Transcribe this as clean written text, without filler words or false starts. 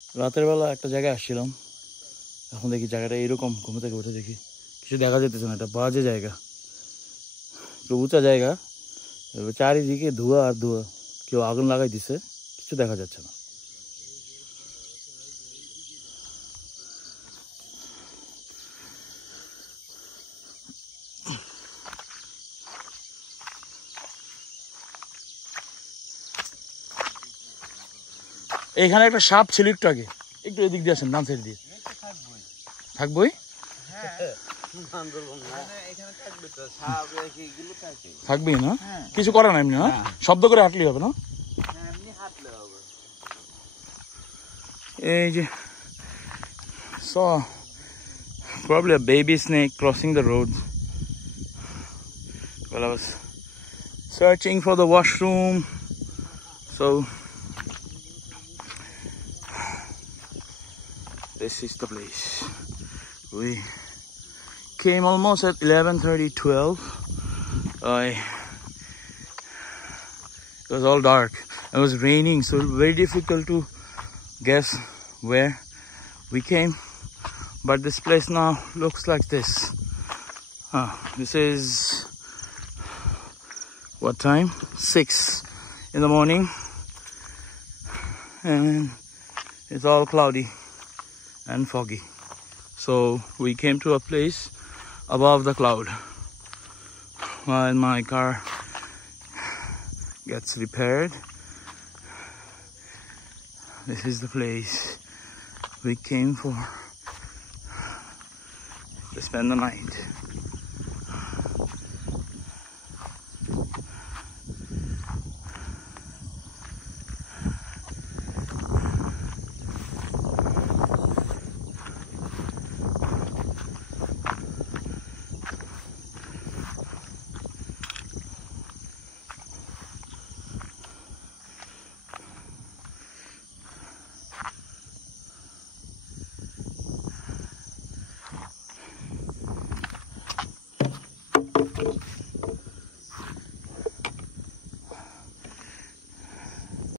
রাতের বেলা একটা জায়গায় আসছিলাম, এখন দেখি জায়গাটা এরকম, ঘুম থেকে উঠে দেখি কিছু দেখা যেতেছে না, একটা বাজে জায়গা, একটু উঁচা জায়গা, চারিদিকে ধোঁয়া আর ধোঁয়া, কেউ আগুন লাগাই দিছে, কিছু দেখা যাচ্ছে না। এখানে একটা সাপ ছিল একটু আগে, একটু এদিক দিয়ে আসেন, ডান সাইড দিয়ে। থাকবোই, থাকবেই না, কিছু করে না এমনি না, শব্দ করে হাঁটলেই হবে না। এই যে saw probably a baby snake crossing the road while I was searching for the washroom. So this is the place. We came almost at 11:30, 12. It was all dark. It was raining, so it was very difficult to guess where we came. But this place now looks like this. This is what time? 6 in the morning, and it's all cloudy and foggy. So we came to a place above the cloud while my car gets repaired. This is the place we came for to spend the night.